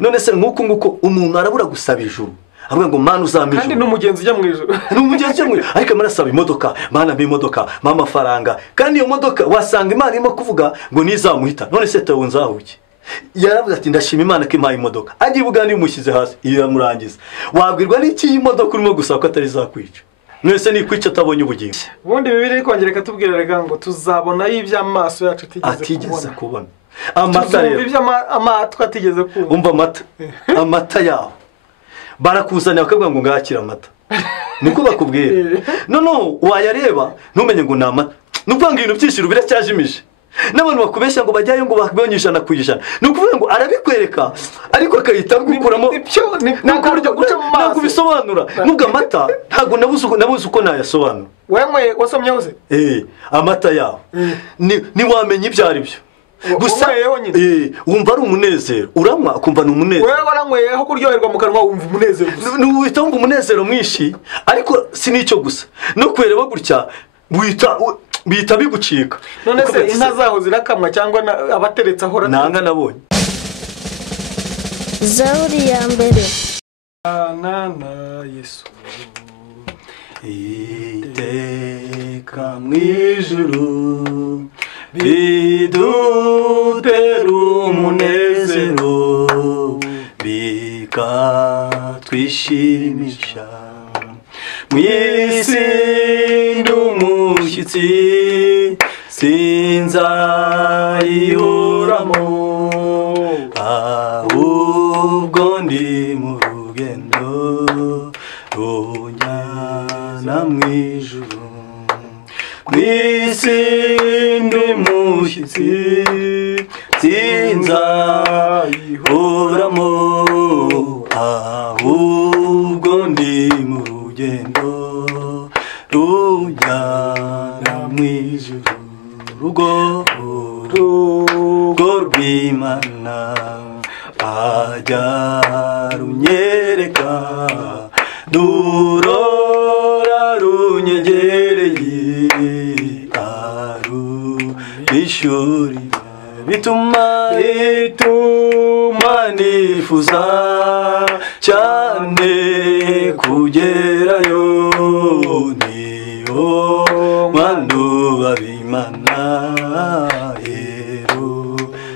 none se nguko umuntu arabura gusaba ijuru avuga ngo mana uzamije kandi n'umugenzi ujya mu ijuru n'umugenzi ujya mu ijuru ariko marasaba imodoka mana b'imodoka mama faranga kandi iyo modoka wasanga Imana irimo kuvuga ngo nizamuhita none se tawo nzahuke yaravuze ati ndashima Imana ko impaye imodoka agiye bugani umushyize hasi iyo yamurangiza wabwirwa n'iki imodoka urimo gusaba ko atari zakwica mwese ni kwica atabonye ubugingo ubundi Bibiliya ikongera ikatubwira rega ngo tuzabona y'amaso yacu atigeze kubona amata rero amatwa atigeze kumva umva amata yaho barakuzanira bakavuga ngo ngakira amata niko bakubwira no wayareba ntumenye ngo ni amata nuvuga ngo ibintu byinshi biracyajimije n'abantu bakubeshya ngo bajyayo ngo bakubonye 100%. Nukuvuga ngo arabikwereka ariko akayita gukuramo ntabwo bisobanura nubwo amata ntabwo nabuze uko nayasobanura. Wewe wasomye uze? Amata yaho ni wamenye ibyo ari byo. Gusa wumva ari umunezero uranywa kumva ni umunezero. Wewe waranyweyeho kuryoherwa mu kanwa wumva umunezero. Nuwita ngo umunezero mwinshi ariko sinicyo gusa no kwereba gutya bita bigucika. None se inka zaho zirakamwa cyangwa abateretse ahora nanga nabonye. Zaburi ya mbere. Nana Yesu iteka mwijuru biduteru umunezero bikatwishimisha mwisi n'umushyitsi sinzayihoramo ahubwo ndi mu rugendo runjyana mwijuru mwisi n'umushyitsi sinzayihoramo ahubwo ndi mu rugendo runjyana mwijuru rugo rw'Imana ajya runyereka durora runyegereye arubishurira bituma nifuza cyane kugerayo niyo mwandu babimana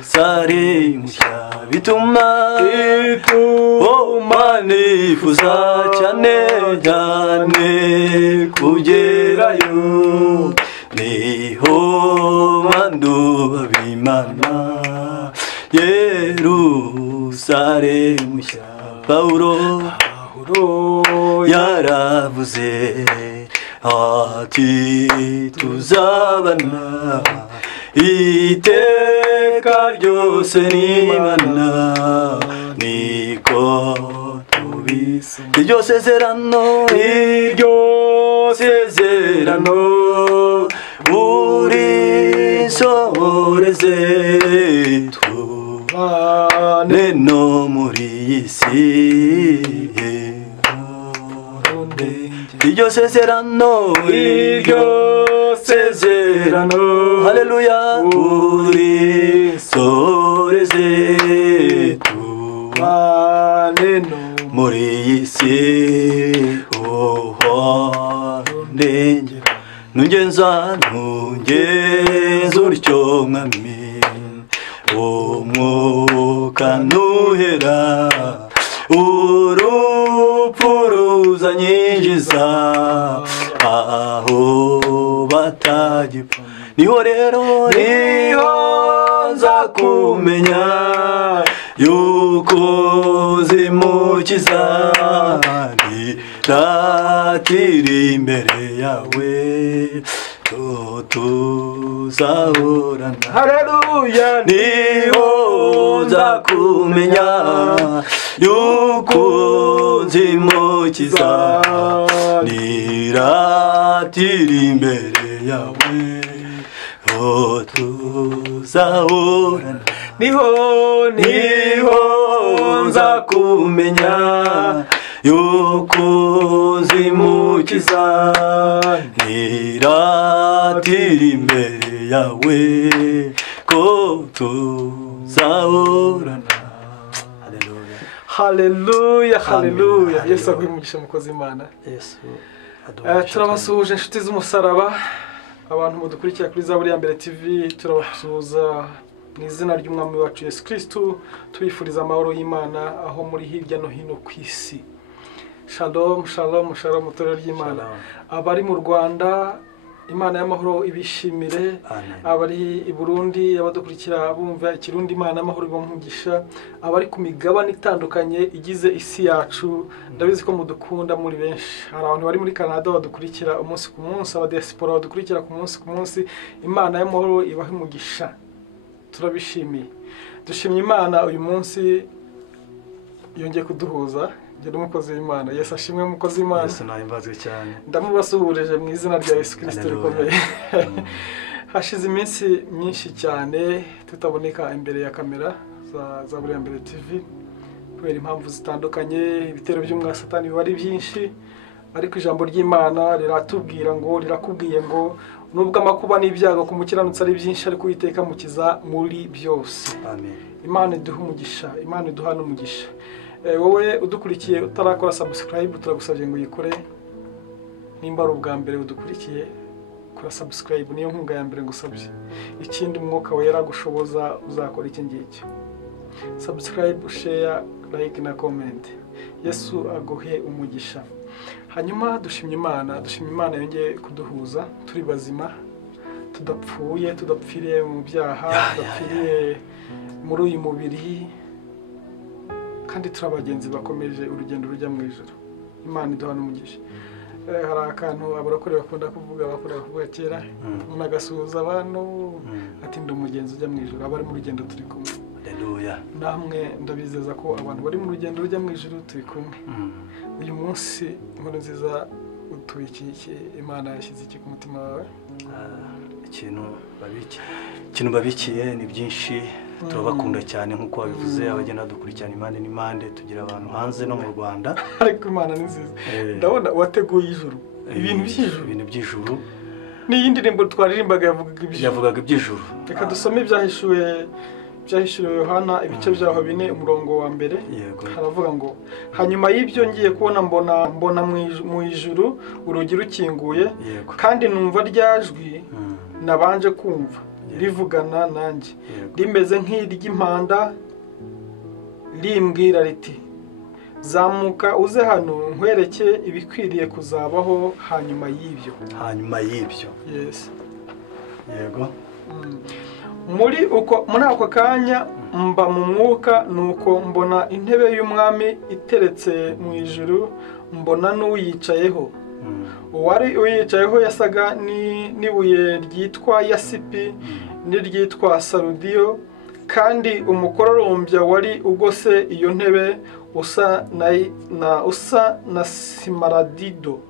Yerusalemu bituma nifuza cyane kugerayo niho mwandu babimana Yerusalemu Pawulo yaravuze ati tuzabana iteka ryose n'Imana niko tubise iryo sezerano urisohoreze tubane no muri iyi si iryo sezerano haleluya urisohoreze tubane no muri iyi si nungenza utyo mwami umwuka nuhera urupfu ruzanyinjiza aho batagipfa niho nza kumenya yuko zimukiza ntiratira imbere yawe tuzahorana haleluya niho nza kumenya yuko zimukiza ntiratira imbere yawe tuzahorana niho nza kumenya yuko zimukiza ntiratira imbere yawe ko tuzahorana haleluya haleluya haleluya Amen. Yesu aguhe umugisha mukozi Imana. Yesu Turabasuhuje inshuti z'umusaraba, abantu mudukurikira kuri Zaburi ya Mbere TV, turabasuhuza mu izina ry'umwami wacu Yesu Kristo, tubifuriza amahoro y'Imana aho muri hirya no hino ku isi. Shalom shalom shalom mutorero ry'Imana. Abari mu Rwanda, Imana y'amahoro ibishimire. Abari i Burundi, abadukurikira bumva ikirundi, Imana y'amahoro ibumugisha. Abari ku migabane itandukanye igize isi yacu, ndabizi ko mudukunda muri benshi. Hari abantu bari muri Canada badukurikira umunsi ku munsi, aba diaspora badukurikira ku munsi. Imana y'amahoro ibahe umugisha. Turabishimiye. Dushimye Imana uyu munsi yongeye kuduhuza. Jye n'umukozi w'Imana. Yesu ashimwe umukozi w'Imana. Yesu nahimbazwe cyane. Ndamubasuhurije mu izina rya Yesu Kristo rikomeye. Hashize iminsi myinshi cyane tutaboneka imbere ya kamera za Zaburi ya Mbere TV kubera impamvu zitandukanye, ibitero by'umwasatani biba ari byinshi, ariko ijambo ry'Imana riratubwira ngo, rirakubwiye ngo nubwo amakuba n'ibyago ku mukiranutsi ari byinshi, ariko Uwiteka mukiza muri byose. Amen. Imana iduha umugisha, Imana iduha n'umugisha. Wowe udukurikiye utarakora subscribe, turagusabye ngo uyikore. Nimba ari ubwa mbere udukurikiye, kora subscribe, niyo nkunga ya mbere ngusabye. Ikindi umwuka wera gushoboza uzakora iki ngiki. Subscribe, share, like na comment. Yesu aguhe umugisha. Hanyuma dushimye Imana yongeye kuduhuza turi bazima, tudapfuye, tudapfiriye mu byaha, tudapfiriye muri uyu mubiri, kandi turabagenzi bakomeje urugendo rujya mu ijuru. Imana iduha n'umugisha. Hari akantu abarokore bakunda kuvuga kera, umuntu agasuhuza abantu ati ndi umugenzi ujya mu ijuru. Abari mu rugendo turi kumwe. Haleluya. Namwe ndabizeza ko abantu bari mu rugendo rujya mu ijuru turi kumwe. Uyu munsi inkuru nziza utubiki Imana yashyize iki ku mutima wawe? Ikintu babikiye ni byinshi. Turabakunda cyane nk'uko wabivuze, abagenda dukurikirana impande n'impande, tugira abantu hanze no mu Rwanda. Ariko Imana ni nziza. Ndabona wateguye ijuru, ibintu by'ijuru. N'iyindi ndirimbo twaririmbaga yavugaga iby'ijuru. Reka dusome ibyahishuriwe Yohana ibice byaho 4 umurongo wa mbere. Haravuga ngo, hanyuma y'ibyo ngiye kubona mbona mu ijuru urugi rukinguye, kandi numva ryajwi nabanje kumva rivugana nanjye, rimeze nk'iry'impanda, rimbwira riti, zamuka uze hano nkwereke ibikwiriye kuzabaho hanyuma y'ibyo. Yes. Yego. Muri ako kanya mba mu mwuka, nuko mbona intebe y'umwami iteretse mu ijuru, mbona n'uyicayeho. Uwari uyicayeho yasaga n'ibuye ryitwa yasipi n'iryitwa sarudiyo, kandi umukororombya wari ugose iyo ntebe usa na simaradido.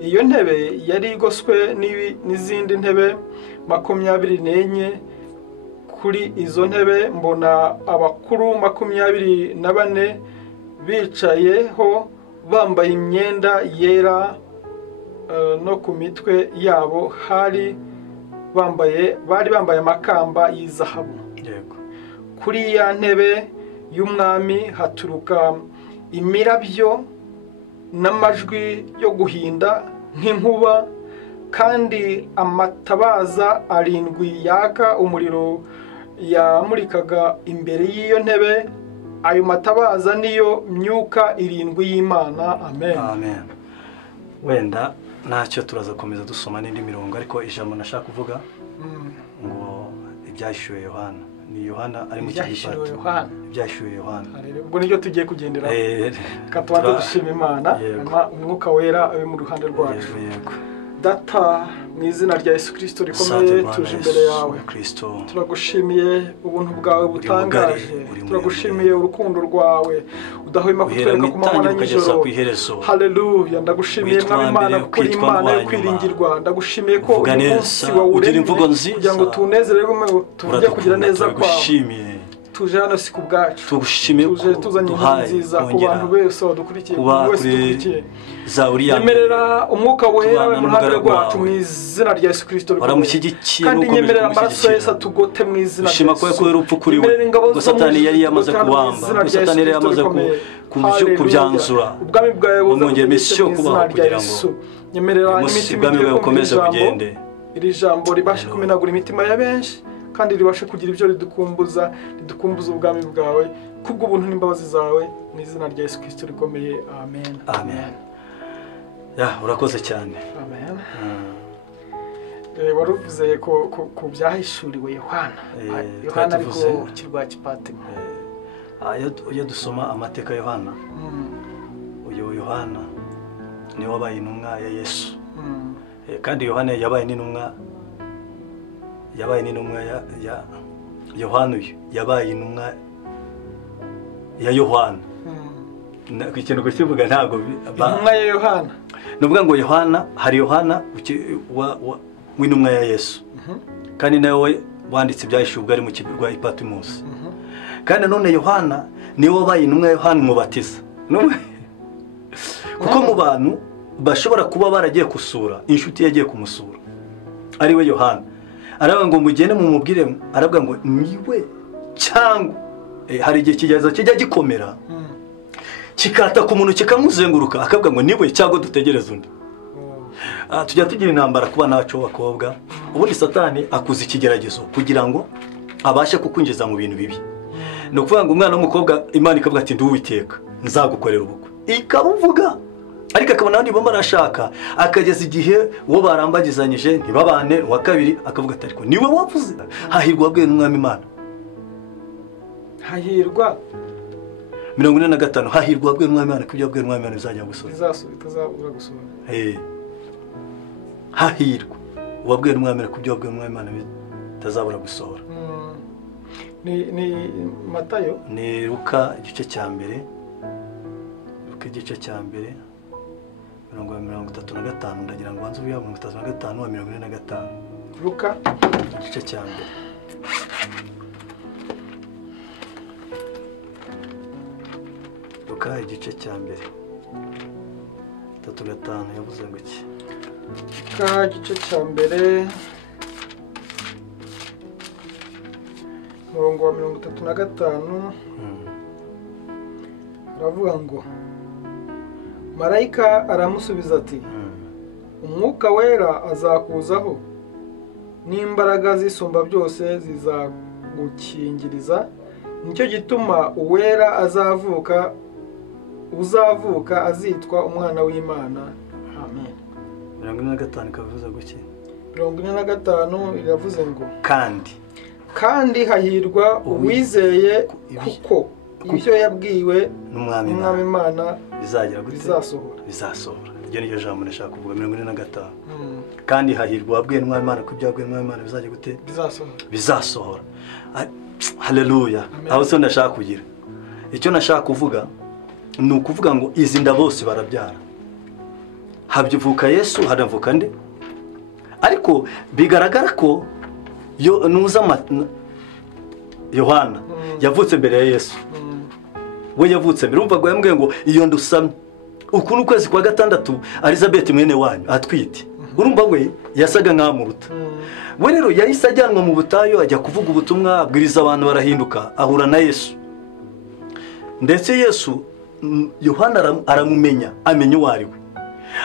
Iyo ntebe yari igoswe n'izindi ntebe 24. Kuri izo ntebe mbona abakuru 24 bicayeho, bambaye imyenda yera, no ku mitwe yabo bari bambaye amakamba y'izahabu. Kuri ya ntebe y'umwami haturuka imirabyo n'amajwi yo guhinda nk'inkuba, kandi amatabaza 7 yaka umuriro yamurikaga imbere y'iyo ntebe. Ayo matabaza niyo myuka 7 y'Imana. Amen. Wenda ntacyo turaza komeza dusoma n'indi mirongo, ariko ijambo nashaka kuvuga ngo ibyashyuwe Yohana. Ni Yohana ari mu kigipati. Ibyashyuwe Yohana. Ubwo nibyo tugiye kugendera. Katwanda dushima Imana, umwuka wera abe mu ruhande rwacu. Data, mu izina rya Yesu Kristo rikomeye, tuje imbere yawe. Turagushimiye ubuntu bwawe butangaje, turagushimiye urukundo rwawe udahwema kutwereka ku manywa na nijoro. Haleluya. Ndagushimiye mwami Imana kuko uri Imana yo kwiringirwa. Ndagushimiye ko uyu munsi wawuremye kugira ngo tunezererwe, tujye kugira neza kwawe. tuje hano si ku bwacu, tugushimiye tuje tuzanye inkuru nziza ku bantu bose badukurikiye, buri wese udukurikiye. Nyemerera umwuka wera mu ruhande rwacu mu izina rya Yesu Kristo, kandi nyemerera amaraso Yesu atugote mu izina rya Yesu. Ko urupfu kuri we, ngo Satani yari yamaze kubamba, ngo Satani yari yamaze kubyanzura, ubwami bwawe bumwongeye misiyo kubaho kugira ngo nyemerera imitima ikomeze kugende, iri jambo ribashe kumenagura imitima ya benshi, kandi ribashe kugira ibyo ridukumbuza ubwami bwawe kubw'ubuntu n'imbabazi zawe, mu izina rya Yesu Kristo rikomeye. Amen. Amen. Urakoze cyane. Amen. Waruvuze ku byahishuriwe Yohana. Yohana ari ku kirwa cy'Ipatimo. Iyo dusoma amateka ya Yohana, uyu Yohana ni wabaye intumwa ya Yesu, kandi Yohana yabaye n'intumwa ya Yohana, uyu yabaye intumwa ya Yohana. Ikintu kukivuga ntabwo intumwa ya Yohana, nuvuga ngo Yohana, hari Yohana w'intumwa ya Yesu, kandi nawe wanditse ibyahishwe ubwo ari mu kirwa Ipatimosi, kandi none Yohana niwe wabaye intumwa ya Yohana umubatiza. Kuko mu bantu bashobora kuba baragiye gusura inshuti yagiye kumusura ari we Yohana, aravuga ngo mugende mumubwire, aravuga ngo niwe cyangwa hari igihe kigezo kijya gikomera kikata ku muntu kikamuzenguruka, akavuga ngo niwe cyangwa dutegereze undi. Tujya tugira intambara ku bana bacu b'abakobwa, ubundi Satani akuza ikigeragezo kugira ngo abashe kukwinjiza mu bintu bibi. No kuvuga ngo umwana w'umukobwa Imana ikavuga ati ndi Uwiteka nzagukorera ubukwe, ikabuvuga, ariko akabona abandi bomba arashaka, akageza igihe uwo barambagizanyije ntibabane, uwa kabiri akavuga ati ariko niwe wavuze. Hahirwa abwiye n'umwami Imana, hahirwa 45, hahirwa abwiye n'umwami Imana, kubyo abwiye n'umwami Imana bizajya gusura, bizasubira gusura. Hahirwa ubabwiye n'umwami Imana, kubyo abwiye n'umwami Imana bitazabura gusohora. Ni Matayo, ni Luka igice cya mbere, Luka igice cya mbere 35, ndagira ngo banze uya 35 wa 45. Luka igice cya mbere, Luka igice cya mbere 35 yavuze ngo iki? Luka igice cya mbere murongo wa 35, aravuga ngo marayika aramusubiza ati umwuka wera azakuzaho n'imbaraga zisumba byose zizagukingiriza, nicyo gituma uwera uzavuka azitwa umwana w'Imana. Amen. 45 kavuze guki? 45 iravuze ngo kandi hahirwa uwizeye kuko ibyo yabwiwe n'umwami Imana bizasohora. Iryo ni ryo jambo nashaka kuvuga. 45, kandi hahirwa abwiye n'umwami Imana, kubyo abwiye n'umwami Imana bizajya gute? Bizasohora. Haleluya. Aho se ndashaka kugira icyo nashaka kuvuga, ni ukuvuga ngo izi nda bose barabyara, habyivuka Yesu, hanavuka nde, ariko bigaragara ko Yohana yavutse mbere ya Yesu. We yavutse mbere, urumva ngo yambwiye ngo iyo ndusamye uku n'ukwezi kwa 6 Elizabeth mwene wanyu atwite, urumva we yasaga nkamuruta. We rero yahise ajyanwa mu butayu, ajya kuvuga ubutumwa, abwiriza abantu, barahinduka, ahura na Yesu. Ndetse Yesu Yohana aramumenya, amenya uwo ari we,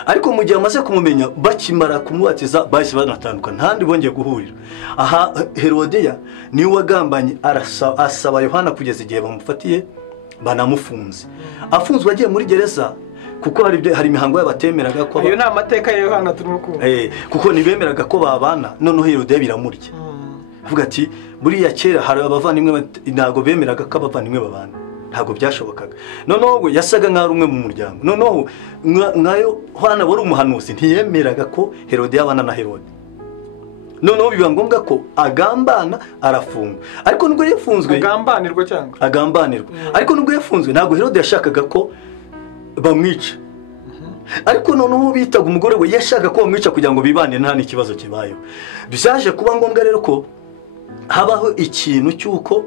ariko mu gihe amaze kumumenya, bakimara kumubatiza bahise banatandukana, ntandi bongeye guhurira. Aha Herodiya niwe wagambanye, asaba Yohana kugeza igihe bamufatiye banamufunze. Afunzwe agiye muri gereza, kuko hari imihango y'abatemeraga ko iyo ni amateka ya Yohana turimo kumva, kuko nibemeraga ko babana. Noneho Herodiya biramurya, avuga ati buriya kera hari abavandimwe ntago bemeraga ko abavandimwe babana, ntago byashobokaga. Noneho we yasaga nk'ari umwe mu muryango. Noneho nkayo Yohana wari umuhanuzi ntiyemeraga ko Herodiya abana na Herode. Noneho biba ngombwa ko agambana, arafungwa. Ariko nubwo yafunzwe, agambanirwa, ariko nubwo yafunzwe ntago Herode yashakaga ko bamwica. Ariko noneho bitaga umugore we yashaka ko bamwica kugira ngo bibane nta n'ikibazo kibayeho. Byaje kuba ngombwa rero ko habaho ikintu cy'uko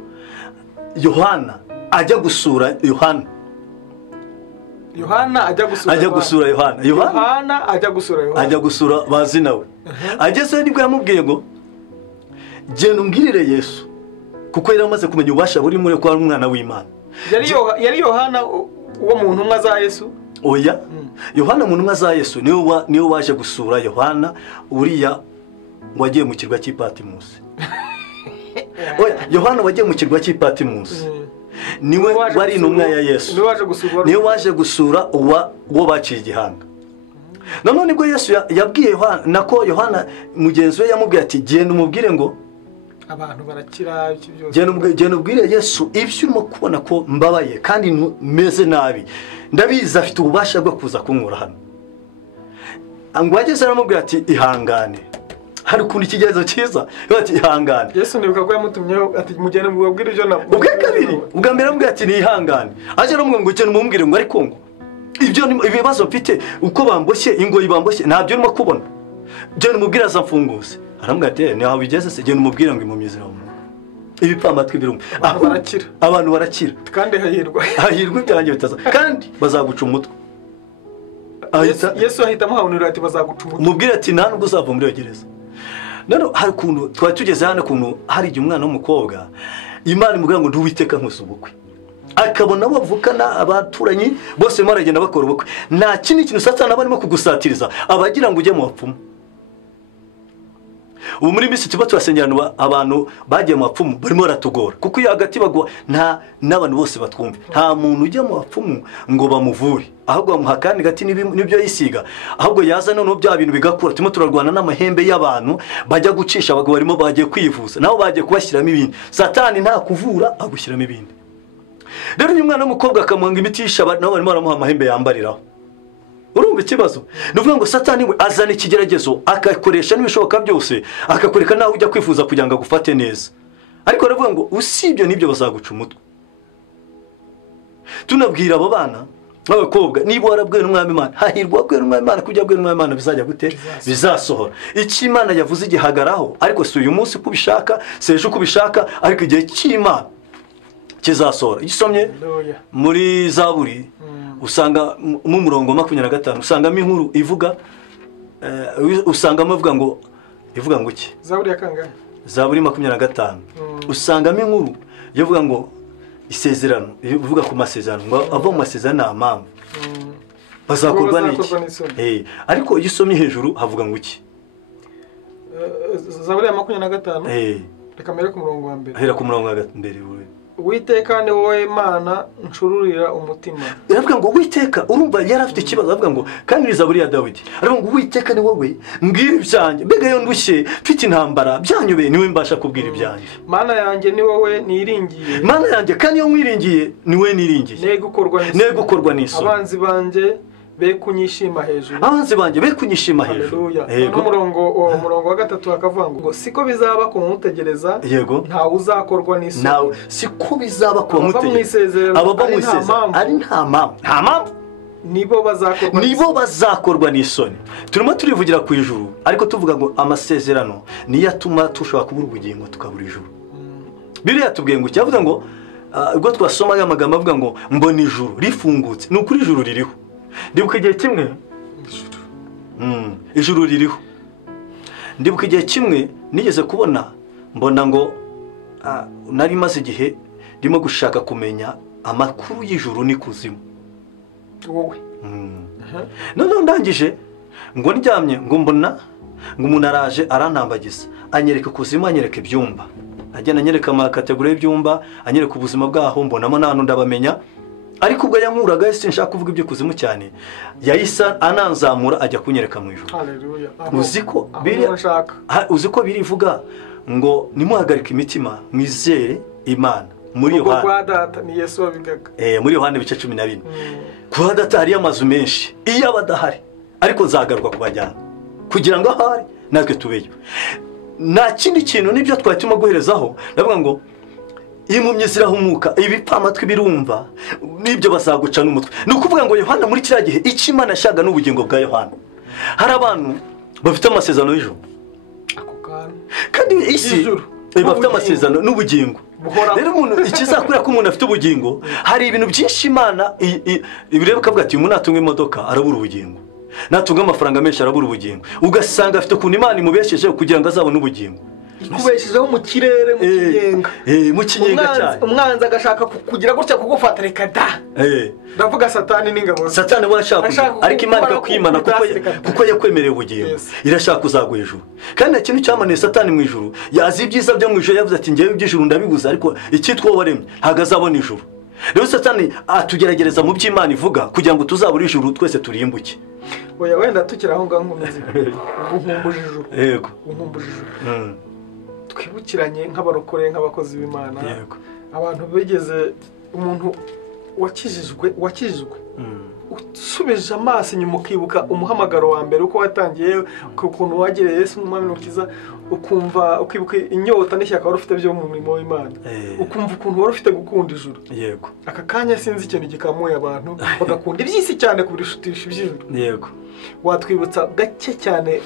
yohana ajya gusura yohana ajya gusura bazi nawe agezeyo nibwo yamubwiye ngo genda umbwirire Yesu kuko yari amaze kumenya ububasha buri muri ko ari umwana w'Imana. Yari Yohana uwo mu ntumwa za Yesu? Oya, Yohana mu ntumwa za Yesu niwe waje gusura Yohana uriya wagiye mu kirwa cy'Ipatimusi. Oya, Yohana wagiye mu kirwa cy'Ipatimusi niwe wari intumwa ya Yesu, niwe waje gusura uwo baciye igihanga. None nibwo Yesu yabwiye Yohana nako Yohana mugenzi we yamubwiye ati genda umubwire ngo abantu barakira iki byose. Genda ubwire Yesu ibyo urimo kubona ko mbabaye kandi meze nabi, ndabizi afite ububasha bwo kuza kunkura hano. Ngo ageze aramubwira ati ihangane, hari ukuntu ikigezo cyiza ati ihangane. Yesu nibuka ko yamutumyeho ati mugende mubwire ibyo na ubwa kabiri ubwa mbere aramubwira ati ihangane, aje aramubwira ngo genda umubwire ngo ariko ngo ibyo ibibazo mfite uko bamboshye ingoyi bamboshye ntabyo urimo kubona, genda umubwire azamfunguze. Aramubwira ati ni aho bigeze se, genda umubwire ngo imumyize mu ibipfamatwi birumva abantu barakira kandi hahirwa ibyanjye bitaza kandi bazaguca umutwe. Yesu ahita amuhanurira ati bazaguca umutwe, umubwire ati nta nubwo uzava muri iyo gereza. None hari ukuntu twari tugeze hano ukuntu hari igihe umwana w'umukobwa Imana imubwira ngo ntuwiteka nkusa ubukwe, akabona bavukana abaturanyi bose maragenda bakora ubukwe, nta kindi kintu Satani barimo kugusatiriza abagira ngo ujye mu bapfumu. Ubu muri misi tuba twasengerana abantu bagiye mu bapfumu barimo baratugora kuko iyo hagati bagwa n'abantu bose batwumva, nta muntu ujya mu bapfumu ngo bamuvure, ahubwo bamuha kandi gati nibyo yisiga, ahubwo yaza noneho bya bintu bigakura. Turimo turarwana n'amahembe y'abantu bajya gucisha abagabo barimo bagiye kwivuza, nabo bagiye kubashyiramo ibindi. Satani nta kuvura agushyiramo ibindi. Rero uyu mwana w'umukobwa akamuhanga imiti y'ishaba, nabo barimo baramuha amahembe yambariraho. Urumva ikibazo? Nuvuga ngo Satani we azana ikigeragezo akakoresha n'ibishoboka byose akakureka nawe ujya kwifuza kugira ngo agufate neza, ariko aravuga ngo usibyo nibyo bazaguca umutwe. Tunabwira abo bana n'abakobwa niba warabwiwe n'Umwami Imana, hahirwa wabwiwe n'Umwami Imana kujya abwiwe n'Umwami Imana bizajya gute bizasohora. Icyo Imana yavuze igihagaraho, ariko si uyu munsi uko ubishaka, si ejo uko ubishaka, ariko igihe cy'Imana kizasohora. Igisomye muri Zaburi usanga mu murongo 25 usangamo inkuru ivuga usangamo ivuga ngo iki? Zaburi ya kangahe? Zaburi 25 usangamo inkuru ivuga ngo isezerano, ivuga ku masezerano ngo ava mu masezerano nta mpamvu bazakorwa n'iki. Ariko iyo usomye hejuru havuga ngo iki? Zaburi ya 25 reka mbere ku murongo wa mbere, ahera ku murongo wa mbere. Uwiteka ni wowe Mana ncururira umutima. Aravuga ngo Uwiteka, urumva yari afite ikibazo, avuga ngo kandi ni Zaburi ya Dawidi, aravuga ngo Uwiteka ni wowe mbwira ibyanjye, mbega yo ndushye mfite intambara byanyobeye niwe mbasha kubwira ibyanjye. Mana yanjye ni wowe niringiye, Mana yanjye kandi yo mwiringiye niwe niringiye, ne gukorwa n'isoni. Abanzi banjye be kunyishima hejuru, abanzi banjye be kunyishima hejuru. Yego, umurongo wa gatatu akavuga ngo siko bizaba ku mutegereza, yego, nta uzakorwa n'isoni. Nawe siko bizaba ku mutegereza, abava mu isezerano ari nta mpamvu nibo bazakorwa n'isoni. Turimo turivugira ku ijuru, ariko tuvuga ngo amasezerano niyo atuma tushobora kubura ubugingo tukabura ijuru. Bibiliya yatubwiye ngo cyavuga ngo ubwo twasoma aya magambo avuga ngo mbona ijuru rifungutse, ni ukuri ijuru ririho. Ndibuka igihe kimwe ijuru ririho, ndibuka igihe kimwe nigeze kubona mbona ngo nari maze igihe ndimo gushaka kumenya amakuru y'ijuru n'ikuzimu. Wowe none ndangije ngo ndyamye ngo mbona ngo umuntu araje arantambagiza, anyereka kuzimu, anyereka ibyumba, agenda anyereka amakategori y'ibyumba, anyereka ubuzima bwaho, mbonamo n'ahantu ndabamenya. Ariko ubwo yankuraga ese nshaka kuvuga ibyo kuzimu cyane, yahisa ananzamura ajya kunyereka mu ijuru. Haleluya. Uziko birivuga ngo nimuhagarika imitima mwizere Imana. Muri Yohana kwa data ni Yesu wabigaga. Muri Yohana bice 14. Kwa data hari amazu menshi, iyo abadahari ariko nzagaruka kubajyana kugira ngo ahari natwe tubeyo. Nta kindi kintu nibyo twatuma guherezaho, ndavuga ngo impumyi zirahumuka, ibipfamatwi birumva, nibyo bazaguca n'umutwe. Ni ukuvuga ngo Yohana muri kiriya gihe icyo Imana yashaka n'ubugingo bwa Yohana. Hari abantu bafite amasezerano y'ijuru, ako kana kandi bafite amasezerano n'ubugingo. Rero umuntu ikizakura ko umuntu afite ubugingo, hari ibintu byinshi Imana ibireba kavuga ati umuntu atunga imodoka arabura ubugingo, natunga amafaranga menshi arabura ubugingo, ugasanga afite ukuntu Imana imubeshejeho kugira ngo azabone ubugingo. Ikubeshejeho mu kirere mu kinyenga cyane. Umwanzi agashaka kugira gutya kugufata reka da. Ndavuga Satani n'ingabo. Satani washaka ariko Imana ikakwimana kuko yakwemereye ubugingo. Irashaka kuzaguha ijuru. Kandi ikintu cyamaniye Satani mu ijuru, yazi ibyiza byo mu ijuru, yavuze ati ngewe iby'ijuru ndabibuza, ariko icyitwa waremye ntago azabona ijuru. Rero Satani atugeragereza mu by'Imana ivuga kugira ngo tuzabure ijuru twese turimbuke. Oya wenda tukira aho ngaho nkomeze. Nkumbuje ijuru. Yego. Nkumbuje ijuru. Twibukiranye nk'abarokore nk'abakozi b'Imana. Yego. Abantu bigeze umuntu wakijijwe usubije amaso inyuma ukibuka umuhamagaro wa mbere uko watangiye, ukuntu wagereye Yesu umwami n'umukiza, ukibuka inyota n'ishyaka wari ufite byo mu murimo w'Imana, ukumva ukuntu wari ufite gukunda ijuru. Yego. Aka kanya sinzi ikintu gikamuye abantu bagakunda iby'isi cyane kubirutisha iby'ijuru. Yego. Watwibutsa gake cyane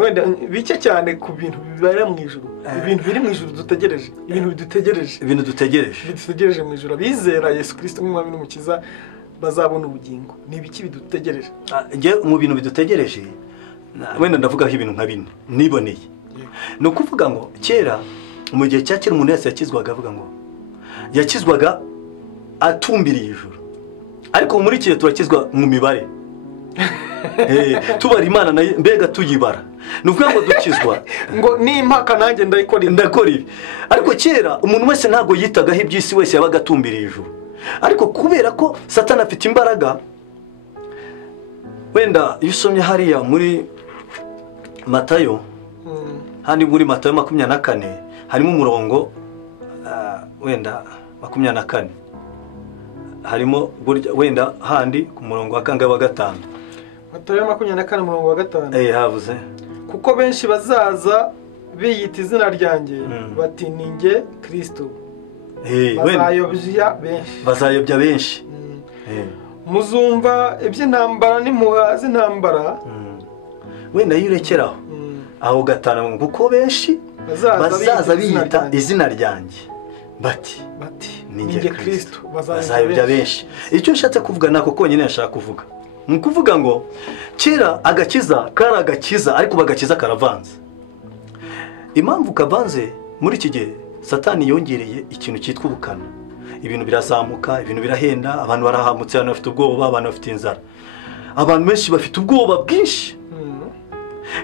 wenda bike cyane ku bintu bibera mu ijuru, ibintu biri mu ijuru dutegereje, ibintu dutegereje mu ijuru, bizera Yesu Kristo nk'umwami n'umukiza bazabona ubugingo. Ni ibiki bidutegereje? Nge mu bintu bidutegereje wenda ndavuga ibintu nka bine niboneye. No kuvuga ngo kera mu gihe cya kera umuntu wese yakizwaga avuga ngo yakizwaga atumbiriye ijuru, ariko muri kiye turakizwa mu mibare. Tubara Imana nayo mbega tuyibara, nuvuga ngo dukizwa ngo nimpaka nanjye ndakora ibi. Ariko kera umuntu wese ntago yitagaho iby'isi, wese yabaga atumbiriye ijuru. Ariko kubera ko Satani afite imbaraga, wenda iyo usomye hariya muri Matayo, hani muri Matayo 24 harimo umurongo wenda 24 harimo wenda handi ku murongo wa kangahe wa 5. Matayo 24 umurongo wa 5. Havuze kuko benshi bazaza biyita izina ryanjye bati ninjye Kristo. Bazayobya benshi. Muzumva iby'intambara n'impuha z'intambara. Wenda yirekeraho aho gatana kuko benshi bazaza biyita izina ryanjye bati ninjye Kristo. Bazayobya benshi. Icyo nshatse kuvuga nako konyine nashaka kuvuga, ni kuvuga ngo kera agakiza kari agakiza, ariko bagakiza karavanze. Impamvu kavanze muri iki gihe, Satani yongereye ikintu cyitwa ubukana. Ibintu birazamuka, ibintu birahenda, abantu barahamutse, abantu bafite ubwoba, abantu bafite inzara, abantu benshi bafite ubwoba bwinshi.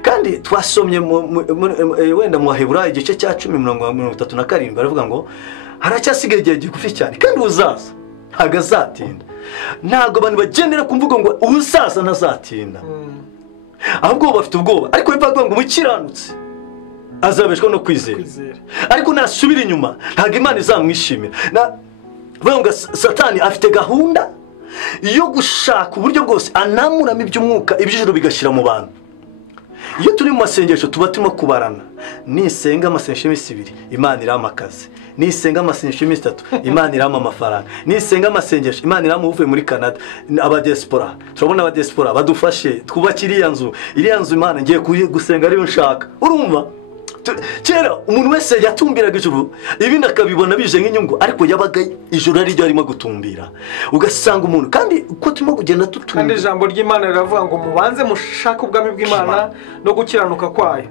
Kandi twasomye wenda mu Baheburayo igice cya 10:37 baravuga ngo haracyasigaye igihe gigufi cyane kandi uzaza ntago azatinda. Ntago abantu bagendera kumvuga ngo uzaza ntazatinda, ahubwo bafite ubwoba. Ariko bivuga ngo umukiranutsi azabeshwa no kwizera, ariko nasubira inyuma ntago Imana izamwishimira. Vuga Satani afite gahunda yo gushaka uburyo bwose anamuramo iby'umwuka, iby'ijuru bigashira mu bantu. Iyo turi mu masengesho tuba turimo kubarana, nisenga amasengesho y'imisi 2 Imana irama akazi, nisenga amasengesho y'imisi 3 Imana irama amafaranga, nisenga amasengesho Imana irama uvuye muri Canada, abadiaspora turabona abadiaspora badufashe twubakira iriya nzu Imana ngiye gusenga ariyo nshaka. Urumva kera umuntu wese yatumbiraga ijuru, ibindi akabibona bije nk'inyungu, ariko yabaga ijuru ari ryo arimo gutumbira. Ugasanga umuntu kandi uko turimo kugenda tutumba, kandi ijambo ry'Imana riravuga ngo mubanze mushaka ubwami bw'Imana no gukiranuka kwayo,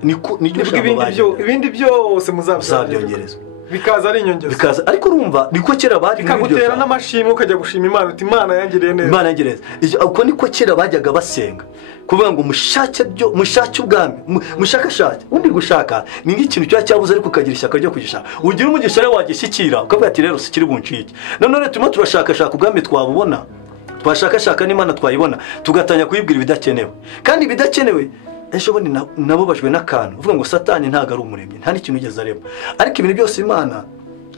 ibindi byose muzabyongerezwa, bikaza ari inyongezo bikaza. Ariko urumva niko kera bari bikagutera n'amashimwe ukajya gushima Imana uti Imana yangiriye neza, Imana yangiriye. Uko niko kera bajyaga basenga kuvuga ngo mushake ubwami, mushakashake. Undi gushaka ni nk'ikintu cyabuze, ariko ukagira ishyaka ryo kugishaka, ugira umugisha rero wagishyikira ukavuga ati rero sikiri buncike. None turimo turashakashaka ubwami twabubona, twashakashaka n'Imana twayibona, tugatanya kuyibwira ibidakenewe. Kandi ibidakenewe ejo bundi nabo bajwe n'akantu uvuga ngo Satani ntago ari umuremyi, nta n'ikintu ugeze arema. Ariko ibintu byose Imana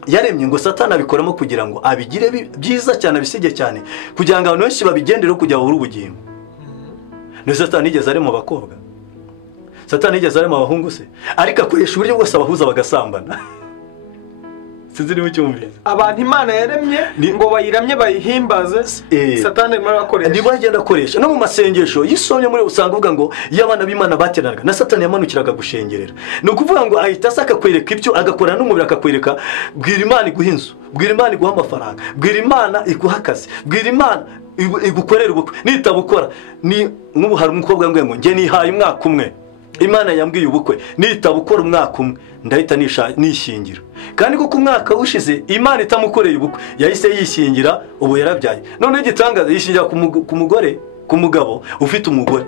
yaremye ngo Satani abikoramo kugira ngo abigire byiza cyane, abisige cyane, kugira ngo abantu benshi babigendereho kujya babura ubugingo. No Satani igeze arema abakobwa, Satani igeze arema abahungu se, ariko akoresha uburyo bwose abahuza bagasambana. sinzi niba ucyumvise. Abantu Imana yaremye ngo bayiramye bayihimbaze, Satani arimo arakoresha. Niba agenda akoresha no mu masengesho yisomye muri usanga uvuga ngo iyo abana b'Imana bateranaga na Satani yamanukiraga gushengerera. Ni ukuvuga ngo ahita asaka kwereka ibyo agakora n'umubiri akakwereka, bwira Imana iguha inzu, bwira Imana iguha amafaranga, bwira Imana iguha akazi, bwira Imana igukorera ubukwe. Nitabukora ni nk'ubu hari umukobwa ngo nge nihaye umwaka umwe, Imana yambwiye ubukwe, nitabukora umwaka umwe ndahita nishingira. Kandi kuko umwaka ushize Imana itamukoreye ubukwe yahise yishingira, ubu yarabyaye. None igitangaza yishingira ku mugore, ku mugabo ufite umugore.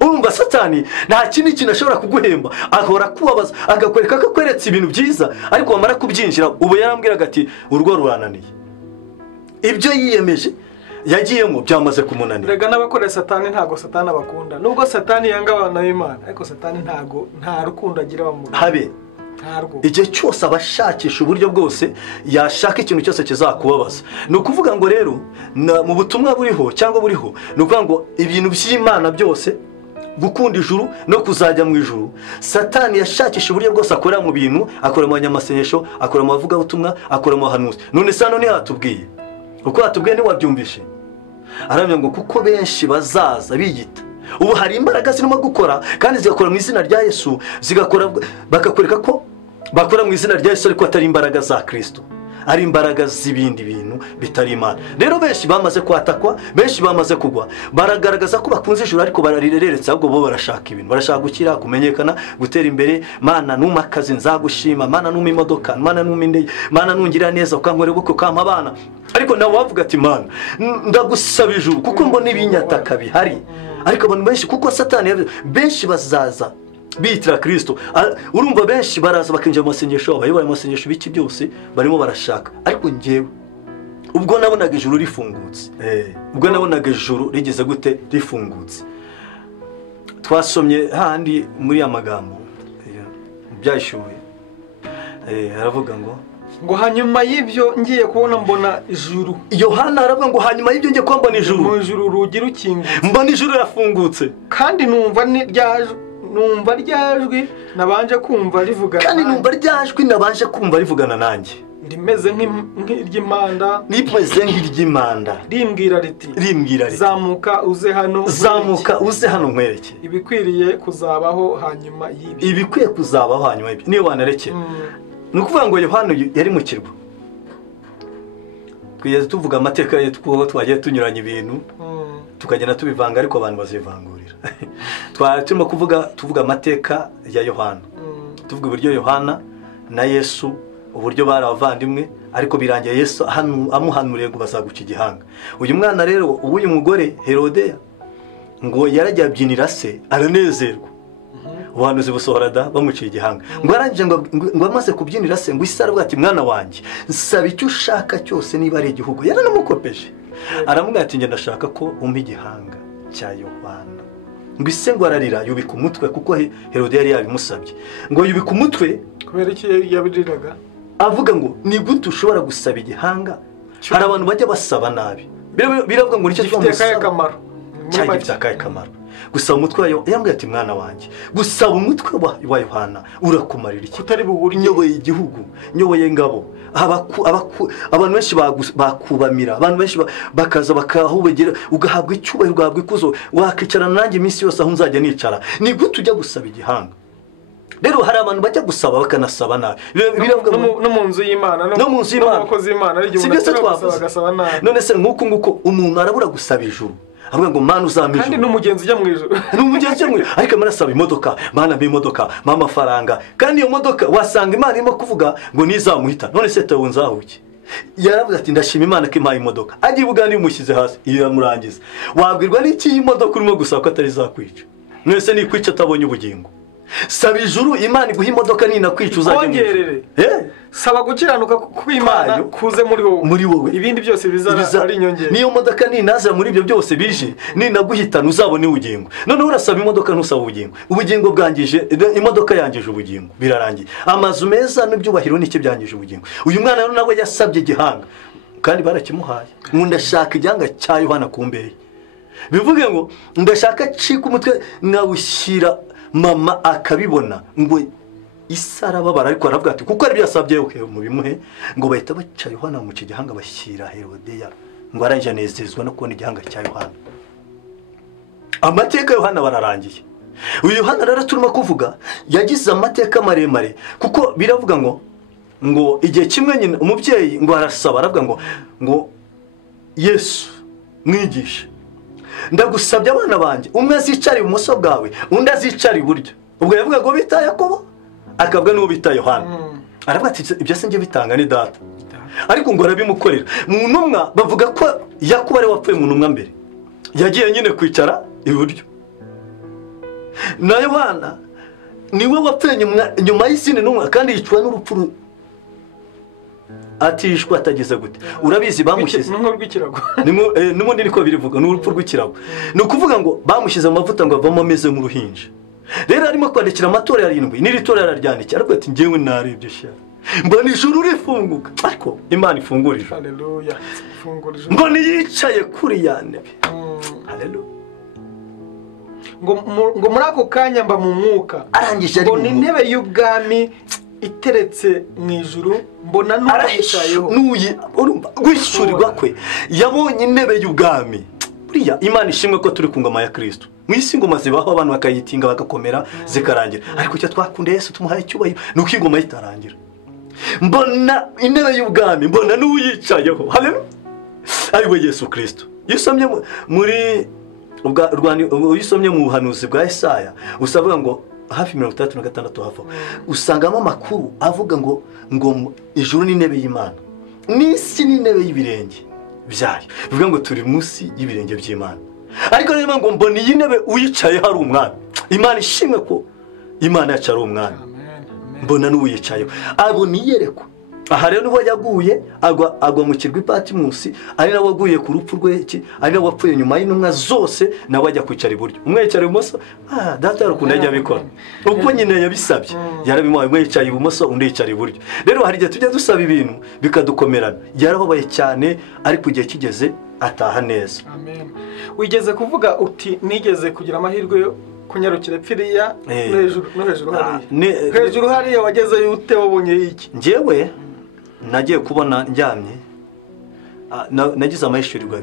Urumva Satani nta kindi kintu ashobora kuguhemba, ahora kubabaza, agakwereka ko akweretse ibintu byiza, ariko wamara kubyinjira ubu yarambwiraga ati urugo rurananiye. Ibyo yiyemeje yagiyemo byamaze kumunanira. Rega n'abakorera Satani ntago Satani abakunda. Nubwo Satani yanga abana b'Imana, ariko Satani nta rukundo agira bamuntu. Habe igihe cyose abashakisha uburyo bwose yashaka ikintu cyose kizakubabaza. Ni ukuvuga ngo rero mu butumwa buriho cyangwa buriho, ni ukuvuga ngo ibintu by'Imana byose, gukunda ijuru no kuzajya mu ijuru, Satani yashakisha uburyo bwose akora mu bintu, akora mu banyamasengesho, akora mu bavugabutumwa, akora mu bahanuzi. None sano ni hatubwiye uko hatubwiye ntiwabyumvishe, aramya ngo kuko benshi bazaza biyita. Ubu hari imbaraga zirimo gukora kandi zigakora mu izina rya Yesu, zigakora bakakwereka ko bakora mu izina rya Yesu ariko atari imbaraga za Kristo, ari imbaraga z'ibindi bintu bitari Imana. Rero benshi bamaze kwatakwa, benshi bamaze kugwa, baragaragaza ko bakunze ijuru ariko bararireretse, ahubwo bo barashaka ibintu, barashaka gukira, kumenyekana, gutera imbere. Mana numa akazi nzagushima, Mana numa imodoka, Mana numa indege, Mana nungira neza ukankorera ubukwe ukampa abana. Ariko nawe wavuga ati Mana ndagusaba ijuru kuko mbona ibinyataka bihari. Ariko abantu benshi kuko Satani benshi bazaza bitira Kristo. Urumva benshi baraza bakinjira mu masengesho, abayobora mu masengesho biki byose barimo barashaka. Ariko ngewe ubwo nabonaga ijuru rifungutse, ubwo nabonaga ijuru rigeze gute rifungutse, twasomye handi muri amagambo byashuye, aravuga ngo hanyuma y'ibyo ngiye kubona mbona ijuru. Yohana aravuga ngo hanyuma y'ibyo ngiye kubona ijuru, mu ijuru urugi rukingutse, mbona ijuru rafungutse, kandi numva ryajwi nabanje kumva rivugana, kandi numva ryajwi nabanje kumva rivugana nanjye, rimeze nk'iry'imanda, rimeze nk'iry'imanda, rimbwira riti zamuka uze hano, zamuka uze hano nkwereke ibikwiriye kuzabaho hanyuma y'ibyo, ibikwiye kuzabaho hanyuma y'ibyo. Niyo wanarekera. Ni ukuvuga ngo Yohana yari mu kirwa, twigeze tuvuga amateka ye, twagiye tunyuranya ibintu tukagenda tubivanga, ariko abantu bazivangurira. Turimo tuvuga amateka ya Yohana, tuvuga uburyo Yohana na Yesu uburyo bari abavandimwe, ariko birangiye Yesu amuhanuriye ngo bazaguca igihanga. Uyu mwana rero uw'uyu mugore Herodeya ngo yaragiye abyinira se, aranezerwa, ubuhanuzi busohora da bamuciye igihanga. Ngo arangije ngo amaze kubyinira se, ngo isi aravuga ati mwana wanjye nsaba icyo ushaka cyose niba ari igihugu. Yaranamukopeje, aramubwira ati ngenda ndashaka ko umpa igihanga cya Yohana. Ngo ise ngo ararira yubika umutwe kuko Herode yari yabimusabye, ngo yubika umutwe kubera iki yabiriraga, avuga ngo ni gute ushobora gusaba igihanga. Hari abantu bajya basaba nabi, biravuga ngo nicyo gifite akamaro, cyangifite akamaro. Gusaba umutwe wayo, yambwiye ati mwana wanjye gusaba umutwe wa Yohana urakumarira iki? Kutari buburi nyoboye igihugu, nyoboye ingabo, abantu benshi bakubamira, abantu benshi bakaza bakahubegera, ugahabwa icyubahiro, ugahabwa ikuzo, wakicarana nanjye iminsi yose aho nzajya nicara. Ni gute ujya gusaba igihanga? Rero hari abantu bajya gusaba bakanasaba nabi, no mu nzu y'Imana, no mu nzu y'Imana, abakozi b'Imana ari igihe bagasaba nabi. None se nguko umuntu arabura gusaba ijuru, avuga ngo Mana uzampa ijuru, kandi n'umugenzi ujya mu ijuru, n'umugenzi ujya mu ijuru, ariko marasaba imodoka, Mana mpa imodoka, mpa amafaranga, kandi iyo modoka wasanga Imana irimo kuvuga ngo nizamuhita. None se tawe nzahuke? Yaravuga ati ndashima Imana ko impaye imodoka, agiye ubugani umushyize hasi iyo yamurangiza. Wabwirwa n'iki imodoka urimo gusaba ko atari zakwica? None se nikwica atabonye ubugingo? Saba ijuru, Imana iguha imodoka ninakwica uzajya saba gukiranuka kw'Imana kuze muri wowe, ibindi byose bizaza ari inyongera. Niyo modoka ninaza muri ibyo byose bije, ninaguhitana uzabone ubugingo. None urasaba imodoka ntusaba ubugingo, ubugingo bwangije, imodoka yangije ubugingo, birarangiye. Amazu meza n'ibyubahiro n'icyo byangije ubugingo. Uyu mwana rero nawe yasabye igihanga kandi barakimuhaye. Ndashaka igihanga cya Yohana kumbeye, bivuge ngo ndashaka cika umutwe nkawushyira mama akabibona, ngo isi arababara ariko aravuga ati kuko ari byo yasabye mu bimuhe ngo bahita baca Yohana mu gihanga bashyira Herodeya ngo arangije anezezwa no kubona igihanga cya Yohana. Amateka Yohana bararangiye. Uyu Yohana rero turimo kuvuga yagize amateka maremare kuko biravuga ngo igihe kimwe nyine umubyeyi ngo arasaba aravuga ngo Yesu mwigisha ndagusabye abana banjye umwe azicara ibumoso bwawe undi azicara iburyo. Ubwo yavuga ngo bita Yakobo akavuga n'uwo bita Yohana. Aravuga ati ibyo se nge bitanga ni data ariko ngo arabimukorera. Mu ntumwa bavuga ko Yakobo ari wapfuye mu ntumwa mbere yagiye nyine kwicara iburyo na Yohana niwe wapfuye nyuma y'izindi ntumwa kandi yicwa n'urupfu atishwa atageze gute. Urabizi bamushyize n'ubundi niko birivuga n'urupfu rw'ikirago. Ni ukuvuga ngo bamushyize mu mavuta ngo avamo ameze nk'uruhinja. Rero arimo kwandikira amatora 7 n'iri tora araryandikira ariko ati ngewe narebye sha mbona ijuru rifunguka ariko Imana ifungurije. Haleluya. Ifungurije. Mbona yicaye kuri ya ntebe. Haleluya. Ngo muri ako kanya mba mu mwuka arangije ari ngo ni ntebe y'ubwami iteretse mu ijuru mbona n'uyicayeho gwishurirwa kwe yabonye intebe y'ubwami. Buriya Imana ishimwe ko turi ku ngoma ya Kristo. Mu isi ngoma zibaho abantu bakayitinga bagakomera zikarangira ariko icyo twakunde Yesu tumuhaye icyubahiro nuko ingoma itarangira. Mbona intebe y'ubwami mbona n'uyicayeho. Haleluya. Ariwe Yesu Kristo. Yisomye muri uyisomye mu buhanuzi bwa Yesaya usavuga ngo hafi 36 hafa usangamo amakuru avuga ngo ijuru ni intebe y'Imana n'isi ni intebe y'ibirenge byayo. Bivuga ngo turi munsi y'ibirenge by'Imana. Ariko niba ngo mbona iyi ntebe uyicaye hari umwami. Imana ishimwe ko Imana yacu ari umwami. Mbona n'uyicayeho abona iyerekwa. Aha rero niho yaguye agwa mu kirwa Patimosi ari nawe waguye ku rupfu rw'iki ari nawe wapfuye nyuma y'intumwa zose nawe ajya kwicara iburyo umwe yicara ibumoso. Data yarukunda ajya abikora ubwo nyine yabisabye yarabimuhaye umwe yicaye ibumoso undi yicara iburyo. Rero hari igihe tujya dusaba ibintu bikadukomerana yarababaye cyane ariko igihe kigeze ataha neza. Amen. Wigeze kuvuga uti nigeze kugira amahirwe yo kunyarukira pfiriya hejuru hariya wageze yute wabonye iki? Njyewe nagiye kubona njyamye nagize amahishuriro 2.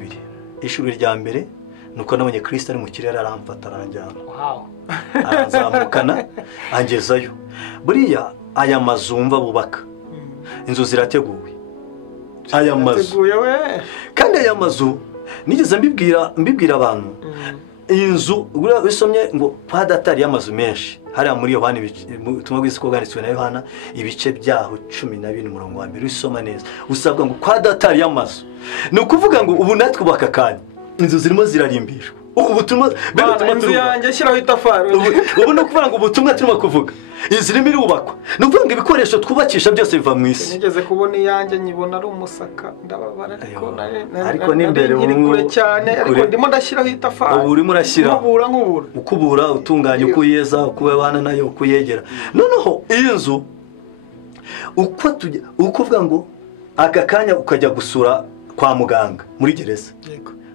Ishuri rya mbere nuko nabonye Kristo ari mu kirere aramfata aranjyana. Aranzamukana angezayo. Buriya aya mazumva bubaka inzu zirateguwe aya mazu kandi aya mazu nigeze mbibwira abantu inzu wisomye ngo kwa datari y'amazu menshi hari muri Yohana ubutumwa bw'isi ko bwanditswe na Yohana ibice byaho 12 umurongo wa 2 usoma neza usabwa ngo kwa datari y'amazu. Ni ukuvuga ngo ubu natwe baka kanya inzu zirimo zirarimbishwa ubu butumwa inzu yanjye shyiraho itafari ubu no kuvuga ngo ubutumwa turimo kuvuga izirimo irubakwa. Ni ukuvuga ngo ibikoresho twubakisha byose biva mu isi. Nigeze kubona iyanjye nyibona ari umusaka ndababara ariko n'imbere kure cyane ariko ndimo ndashyiraho itafari. Ubu urimo urashyira ukubura utunganya uko yeza uko abana nayo uko yegera. Noneho iyi nzu uko uvuga ngo aka kanya ukajya gusura kwa muganga muri gereza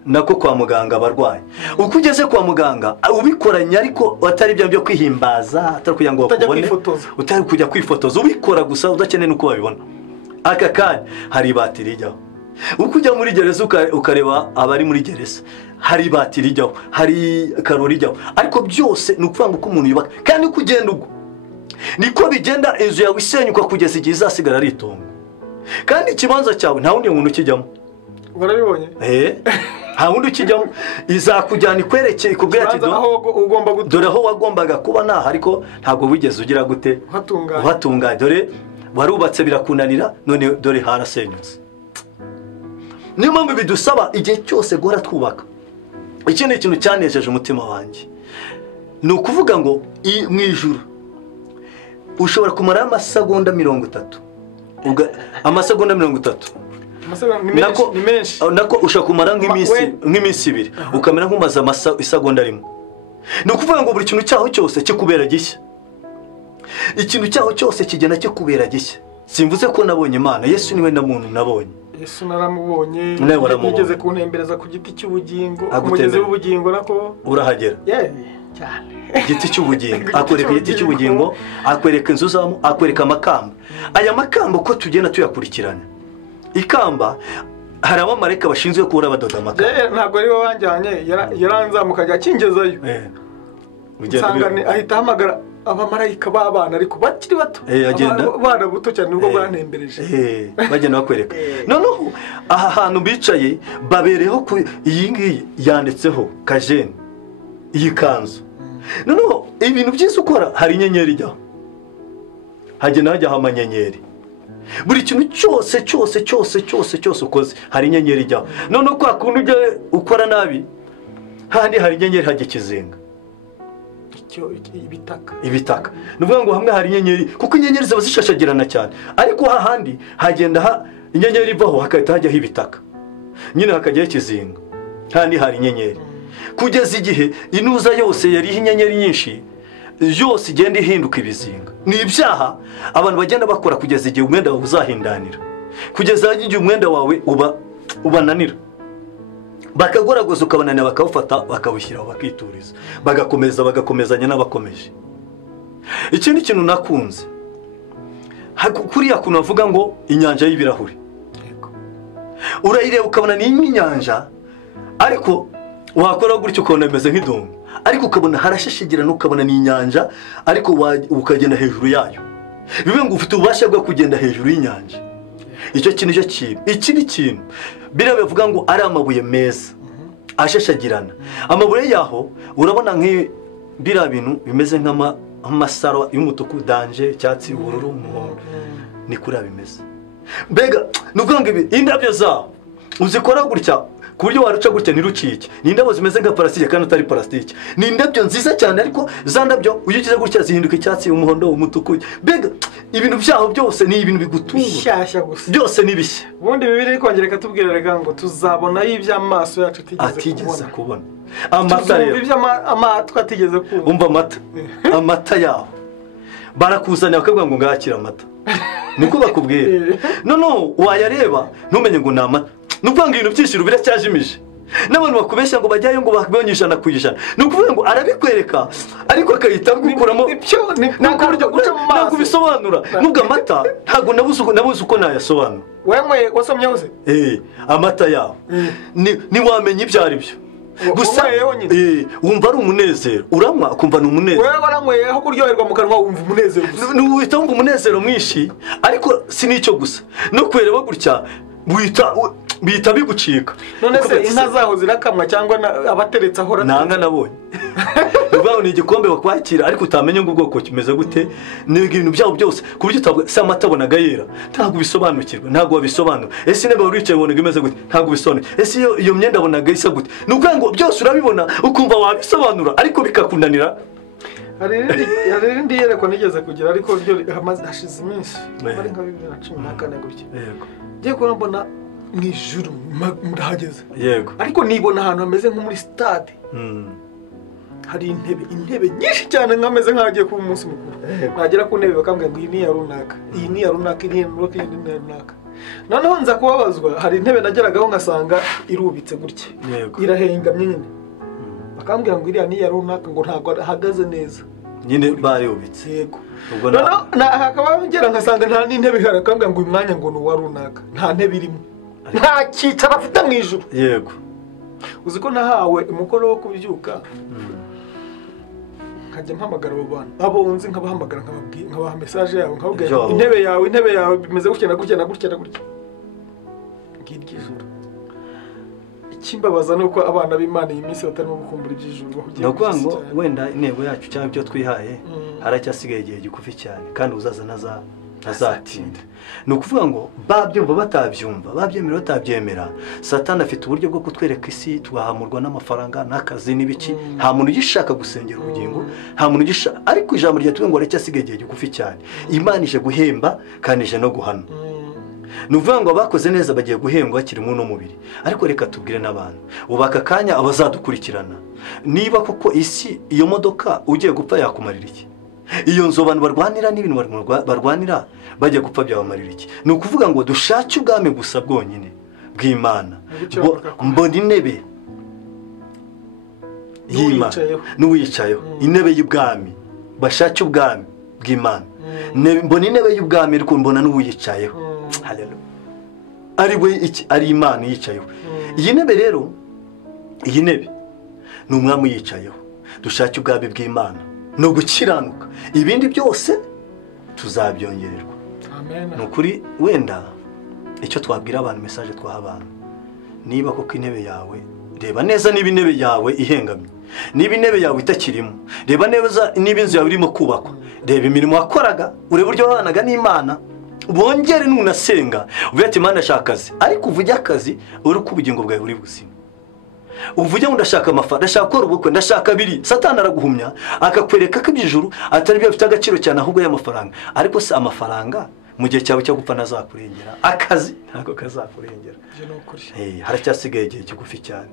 nako kwa muganga abarwayi uko ugeze kwa muganga ubikoranye ariko atari byo kwihimbaza atari kugira ngo bakubone utari kujya kwifotoza ubikora gusa udakeneye nuko babibona. Aka kanya hari batiri rijyaho uko ujya muri gereza ukareba abari muri gereza hari batiri rijyaho hari karori rijyaho ariko byose ni ukuvuga ngo uko umuntu yubaka kandi uko ugenda ubwo niko bigenda inzu yawe isenyuka kugeza igihe izasigara ari itongo kandi ikibanza cyawe nta wundi muntu ukijyamo. Warabibonye? Nta wundi ukijyamo izakujyana ikwerekeye ikubwira ati dore aho wagombaga kuba naho ariko ntabwo wigeze ugira gute uhatunganya dore warubatse birakunanira none dore harasenyutse. Niyo mpamvu bidusaba igihe cyose guhora twubaka. Iki ni ikintu cyanejeje umutima wanjye ni ukuvuga ngo mu ijuru ushobora kumara amasegonda 30 amasegonda 30 nako ushaka kumara nk'iminsi 2 ukamera nk'umaze isagonda rimwe. Ni ukuvuga ngo buri kintu cyaho cyose kikubera gishya. Ikintu cyaho cyose kigena kikubera gishya. Simvuze ko nabonye Imana Yesu niwe na muntu nabonye. Yesu naramubonye nigeze kuntembereza ku giti cy'ubugingo umugezi w'ubugingo nako urahagera. igiti cy'ubugingo, akwereka igiti cy'ubugingo, akwereka inzu zamo, akwereka amakamba. Aya makamba uko tugenda tuyakurikirana, ikamba hari abamarayika bashinzwe kubura badoda amakamba. Ntabwo ari wowe wanjyanye, yaranzamukaga akingezayo, nsanga ahita ahamagara abamarayika b'abana ariko bakiri bato, abana buto cyane nubwo barantembereje, bagenda bakwereka. Noneho aha hantu bicaye babereho iyi ngiyi yanditseho Kajeni, iyi kanzu. Noneho ibintu byose ukora hari inyenyeri ijyaho, hagenda hajyaho amanyenyeri. Buri kintu cyose ukoze hari inyenyeri ijyaho. Noneho kwa kuntu ujya ukora nabi handi hari inyenyeri hajya ikizinga, ibitaka. Nuvuga ngo hamwe hari inyenyeri kuko inyenyeri ziba zishashagirana cyane, ariko hahandi hagenda inyenyeri ivaho hakahita hajyaho ibitaka, nyine hakajyaho ikizinga, handi hari inyenyeri. Kugeza igihe inuza yose yariho inyenyeri nyinshi yose igenda ihinduka ibizinga. Ni ibyaha abantu bagenda bakora kugeza igihe umwenda wawe uzahindanira, kugeza igihe umwenda wawe ubananira, bakagoragoza ukabananira, bakawufata bakawushyiraho bakituriza, bagakomezanya n'abakomeje. Ikindi kintu nakunze kuriya kuntu bavuga ngo inyanja y'ibirahuri, urayireba ukabona ni inyanja, ariko wakora gutyo ukabona bimeze nk'idongo, ariko ukabona harashashigirana, ukabona ni inyanja, ariko ukagenda hejuru yayo. Bivuga ngo ufite ububasha bwo kugenda hejuru y'inyanja. Icyo kintu cyo kintu. Ikindi kintu biriya bivuga ngo ari amabuye meza ashashagirana. Amabuye yaho urabona biriya bintu bimeze nk'amasaro y'umutuku, danje, icyatsi, ubururu, umuhondo, ni kuri bimeze. Mbega nuvuga ngo indabyo zaho uzikora gutya ku buryo waruca gutya ntirucike. Ni indabyo zimeze nka parasitike kandi atari parasitike, ni indabyo nziza cyane, ariko za ndabyo iyo ugize gutya zihinduka icyatsi, umuhondo, umutuku. Mbega ibintu byaho byose ni ibintu bigutunga bishyashya gusa, byose ni bishya. Ubundi Bibiliya ikongera ikatubwira rega ngo tuzabonayo iby'amaso yacu atigeze kubona, amata rero iby'amatwi atigeze kumva. Umva amata yaho barakuzanira bakavuga ngo ngakira amata, niko bakubwira. Noneho wayareba ntumenye ngo ni amata. Nuvuga ngo ibintu byinshi biracyajimije, n'abantu bakubeshya ngo bajyayo ngo bakubonye 100%. Nukuvuga ngo arabikwereka ariko akahita gukuramo ntabwo bisobanura. Nubwo amata ntabwo nabuze uko nayasobanura. Wewe wasomye hose amata yaho ni wamenye ibyo ari byo gusa wumva ari umunezero, uranywa ukumva ni umunezero. Wewe waranywe aho kuryoherwa mu kanwa wumva umunezero gusa, nuwita wumva umunezero mwinshi. Ariko si nicyo gusa, no kwereba gutya bihita bigucika. None se inka zaho zirakamwa cyangwa abateretse aho nanga nabonye ubwo ni igikombe bakwakira, ariko utamenye ngo ubwoko kimeze gute, n'ibintu byabo byose ku buryo utavuga se amata abonaga yera, ntabwo bisobanukirwa, ntabwo wabisobanura. Ese niba uricaye ubona imeze gute, ntabwo bisobanura. Ese iyo myenda abonaga isa gute, nukuvuga ngo byose urabibona ukumva wabisobanura ariko bikakunanira. Hari irindi yerekwa nigeze kugira, ariko ryo hashize iminsi ari nka 2014 gutya. Yego, ngiye kubona mbona mu ijuru murahageze. Yego, ariko nibona ahantu hameze nko muri stade. Hari intebe nyinshi cyane nkameze nkagiye ku munsi mukuru. Nagera ku ntebe bakambwira ngo iyi ni ya runaka, iyi ni ya runaka, iyi ni ya runaka. Noneho nza kubabazwa, hari intebe nageragaho ngasanga irubitse gutya, irahengamye nyine. Bakambwira ngo iriya ni ya runaka, ngo ntabwo ahagaze neza, nyine bayubitse. Yego, ubwo hakaba ngera ngasanga nta n'intebe ihari, bakambwira ngo uyu mwanya ngo ni uwa runaka, nta ntebe irimo, nta cyicaro afite mu ijuru. Yego, uzi ko nahawe umukoro wo kubyuka nkajya mpamagara abo bantu, abo nzi nkabahamagara nkabaha message yawe, nkababwira intebe yawe bimeze gutya na gutya na gutya na gutya. Ngiryo ikimbabaza nuko abana b'Imana iyi minsi batarimo gukumbura iby'ijuru bahugiye. Nakuvuga ngo wenda intego yacu cyangwa ibyo twihaye haracyasigaye igihe gikufi cyane, kandi uzaza ntazatinda. Ni ukuvuga ngo babyumva batabyumva, babyemera batabyemera, Satani afite uburyo bwo kutwereka isi tugahamurwa n'amafaranga n'akazi n'ibiki. Nta muntu ugishaka gusengera ubugingo, nta muntu ugishaka, ariko ijambo ryatubwiye ngo haracyasigaye igihe gikufi cyane. Imana ije guhemba kandi ije no guhana. Nuvuga ngo abakoze neza bagiye guhembwa bakiri mu no mubiri. Ariko reka tubwire n'abantu ubaka kanya abazadukurikirana, niba koko isi iyo modoka ugiye gupfa yakumarira iki? Iyo nzo abantu barwanira n'ibintu barwanira bajya gupfa byabamarira iki? Ni ukuvuga ngo dushake ubwami gusa bwonyine bw'Imana. Mbona intebe y'Imana n'uwicayeho intebe y'ubwami bashake ubwami bw'Imana mbona intebe y'ubwami ariko mbona n'uwicayeho haleluya ari Imana yicayeho iyi ntebe rero iyi ntebe ni umwami yicayeho dushake ubwami bw'Imana no gukiranuka ibindi byose tuzabyongererwa amen nukuri wenda icyo twabwira abantu message twaha abantu niba koko intebe yawe reba neza niba intebe yawe ihengamye niba intebe yawe itakirimo reba neza niba inzu yawe irimo kubakwa reba imirimo wakoraga urebe uburyo wabanaga n'Imana bongere nunasenga uvuye ati Imana ashaka akazi ariko uvuge akazi uri ku bugingo bwawe buri buzima uvuge ngo ndashaka amafaranga ndashaka gukora ubukwe ndashaka biri Satani araguhumya akakwereka ko iby'ijuru atari byo bifite agaciro cyane ahubwo y'amafaranga ariko se amafaranga mu gihe cyawe cyo gupfa nazakurengera akazi ntabwo kazakurengera haracyasigaye igihe kigufi cyane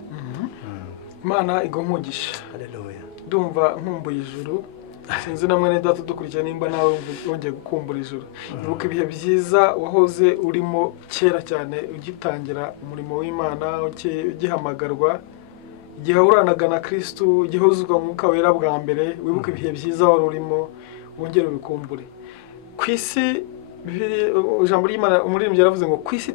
Imana igumugisha haleluya ndumva nkumbuye ijuru sinzi na mwene data dukurikira nimba nawe wongeye gukumbura ijuru ibuka ibihe byiza wahoze urimo kera cyane ugitangira umurimo w'Imana ugihamagarwa igihe uranaga na Kristo igihe uzuzwa mu Mwuka Wera bwa mbere wibuka ibihe byiza wari urimo wongere ubikumbure ku isi ijambo ry'Imana umuririmbyi yaravuze ngo ku isi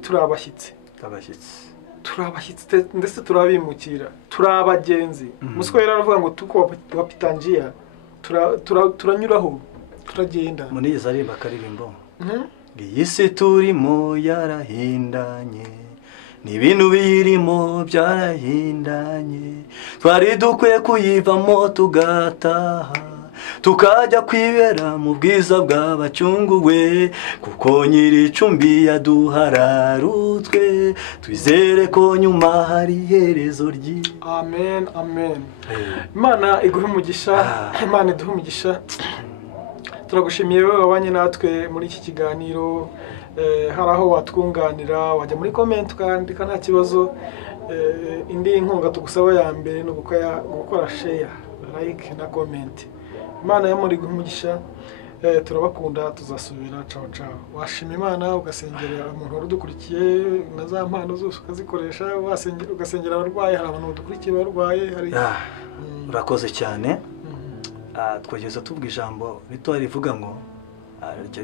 turabashyitse ndetse turabimukira turabagenzi Musiko Wera aravuga ngo tuko wapitangiya turanyuraho turagenda muniza ari bakaririmbo iyi si turimo yarahindanye n'ibintu birimo byarahindanye twari dukwiye kuyivamo tugataha tukajya kwibera mu bwiza bw'abacunguwe kuko nyiri icumbi yaduhararutswe twizere ko nyuma hari iherezo amen amen Imana iguhe umugisha Imana iduhe umugisha turagushimiye wowe wabanye natwe muri iki kiganiro hari aho watwunganira wajya muri comment ukandika nta kibazo indi inkunga tugusaba ya mbere no gukora share like na comment Imana yamuri guhumugisha turabakunda tuzasubira ciao ciao washima Imana ugasengera umuntu warudukurikiye na za mpano zose ukazikoresha wasengera ugasengera abarwaye hari abantu badukurikiye barwaye hari urakoze cyane twageze tubwa ijambo rito rivuga ngo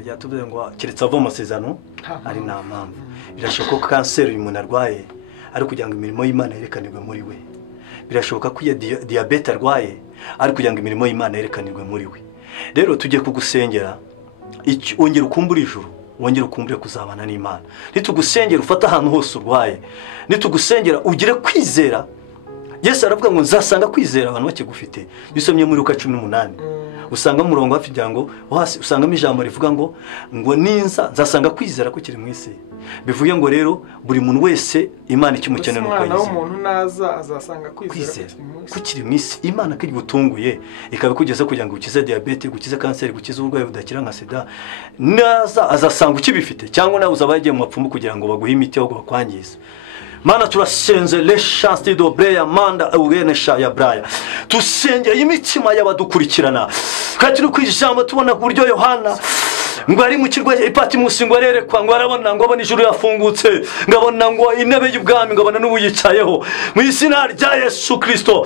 ryatuvuze ngo kiritsa ava amasezerano ari nta mpamvu birashoboka ko kanseri umuntu arwaye ari kugira ngo imirimo y'Imana yerekanirwe muri we birashoboka ko diabete arwaye ari kugira ngo imirimo y'Imana yerekanirwe muri we rero tugiye kugusengera wongera ukumbura ijuru wongera ukumbure kuzabana n'Imana nitugusengera ufata ahantu hose urwaye nitugusengera ugire kwizera Yesu aravuga ngo nzasanga kwizera abantu bakigufite bisomye muri Luka 18 usanga murongo hafi ngo hasi usangamo ijambo rivuga ngo ninza nzasanga kwizera ko kiri mu isi bivuye ngo rero buri muntu wese Imana ikimukeneye nuko yizera umuntu naza azasanga kwizera ko kiri mu isi Imana kiri gutunguye ikabikugeza kugira ngo ukize diabete gukize kanseri gukize uburwayi budakira nka sida naza azasanga ukibifite cyangwa nawe uzabagiye mu mapfumu kugira ngo baguhe imiti yo bakwangiza Mana turasenze le chance de dobreya manda ugenesha ya braya tusengeye imitima y'abadukurikirana kandi no kwijambo tubona buryo Yohana ngo ari mu kirwa Ipatimusi ngo arerekwa ngo arabona ngo abona ijuru yafungutse ngabona ngo intebe y'ubwami ngabona n'ubuyicayeho mu izina rya Yesu Kristo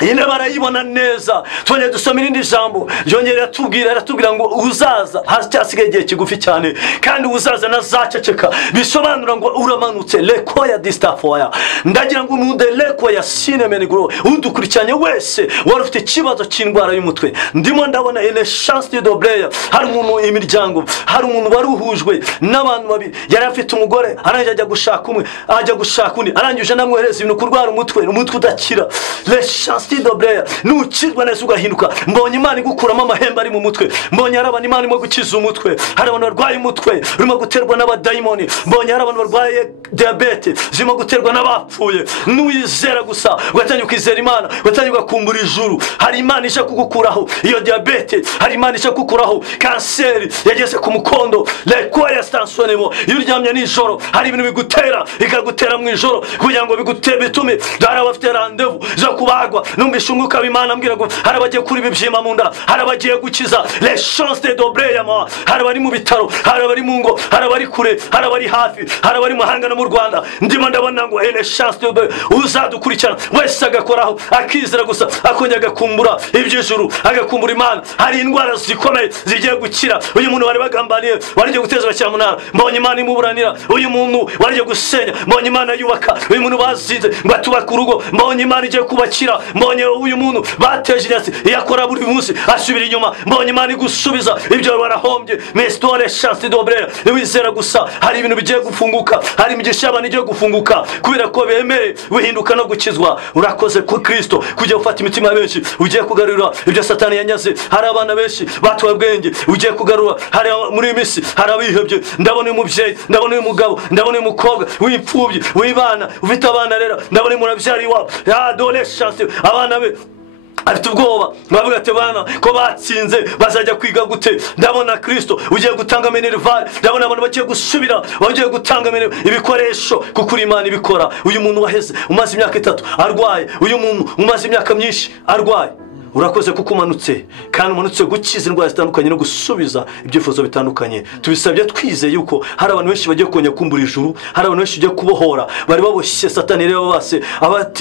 ine barayibona neza twone dusoma irindi jambo ryongerera tubwira ngo uzaza hasigaye igihe kigufi cyane kandi uzaza nazaceceka bisobanura ngo uramanutse leko ya distafoya ndagira ngo umunde leko ya sinemenigro udukurikiranye wese wari ufite ikibazo cy'indwara y'umutwe ndimo ndabona une chance de dobreya hari umuntu imiryango hari umuntu baruhujwe n'abantu babiri yari afite umugore aranje ajya gushaka umwe ajya gushaka undi arangije namwereza ibintu kurwara umutwe udakira le chance Dobreya nukirwa neza ugahinduka mbonye Imana igukuramo amahembe ari mu mutwe mbonye arabana Imana mo gukiza umutwe hari abantu barwaye umutwe urimo guterwa n'abadayimoni mbonye hari abantu barwaye diabete zimo guterwa n'abapfuye nuwizera gusa ugatangira kwizera Imana ugatangira kumbura ijuru hari Imana ije kugukuraho iyo diabete hari Imana ije kugukuraho kanseri yageze ku mukondo leko ya stansonemo iyo uryamye nijoro hari ibintu bigutera ikagutera mu ijoro kugira ngo bitume dara bafite rendezvous zo kubagwa numvise umwuka w'Imana ambwira ngo hari abagiye kuri bibyima mu nda, hari abagiye gukiza les chances de dobreya, hari abari mu bitaro, hari abari mu ngo, hari abari kure, hari abari hafi, hari abari mu mahanga no mu Rwanda. Ndimo ndabona ngo les chances de uzadukurikirana wese agakoraho akizera gusa akongera agakumbura iby'ijuru, agakumbura Imana. Hari indwara zikomeye zigiye gukira. Uyu muntu wari bagambaniye, warigiye guteza Cyamunara, mbonye Imana imuburanira. Uyu muntu warigiye gusenya, mbonye Imana yubaka. Uyu muntu bazinze ngo atubaka urugo, mbonye Imana igiye kubakira. Mbonye uyu muntu bateje inyatsi yakora buri munsi asubira inyuma, mbonye Imana igusubiza ibyo warahombye. Mestore chance d'obrer, wizera gusa hari ibintu bigiye gufunguka, hari imigisha y'abantu igiye gufunguka kubera ko bemeye guhinduka no gukizwa. Urakoze ku Kristo kujya gufata imitima benshi, ugiye kugarura ibyo Satani yanyaze. Hari abana benshi batuwe bwenge, ugiye kugarura. Hari muri misi hari abihebye. Ndabona uyu mubyeyi, ndabona uyu mugabo, ndabona uyu mukobwa w'imfubyi, w'ibana ufite abana rero, ndabona murabyari wabo adolescence, abana be afite ubwoba bavuga ati bana ko batsinze bazajya kwiga gute. Ndabona Kristo ugiye gutanga minerval, ndabona abantu bagiye gusubira, bagiye gutanga ibikoresho kuko Imana ibikora. Uyu muntu waheze umaze imyaka 3 arwaye, uyu muntu umaze imyaka myinshi arwaye, urakoze kuko umanutse kandi umanutse gukiza indwara zitandukanye no gusubiza ibyifuzo bitandukanye. Tubisabye twizeye yuko hari abantu benshi bagiye kongera kumbura ijuru, hari abantu benshi bagiye kubohora, bari baboshye Satani rero base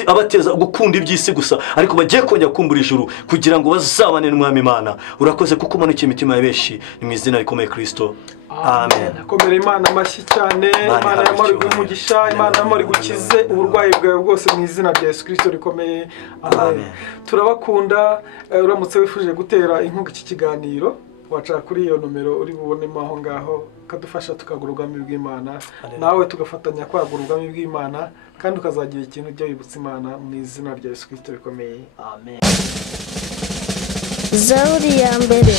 abateza gukunda iby'isi gusa, ariko bagiye kongera kumbura ijuru kugira ngo bazabane n'Umwami Imana. Urakoze kuko umanukiye imitima ya benshi, mu izina rikomeye Kristo. Amen. Komera Imana amashyi cyane. Imana yamara umugisha, Imana yamara gukize uburwayi bwawe bwose mu izina rya Yesu Kristo rikomeye. Amen. Turabakunda. Uramutse wifuje gutera inkunga iki kiganiro, waca kuri iyo nomero uri bubonemo aho ngaho, kadufasha tukagura ubwami bw'Imana, nawe tugafatanya kwagura ubwami bw'Imana, kandi ukazagira ikintu ujya wibutsa Imana mu izina rya Yesu Kristo rikomeye. Amen. Zaburi ya mbere.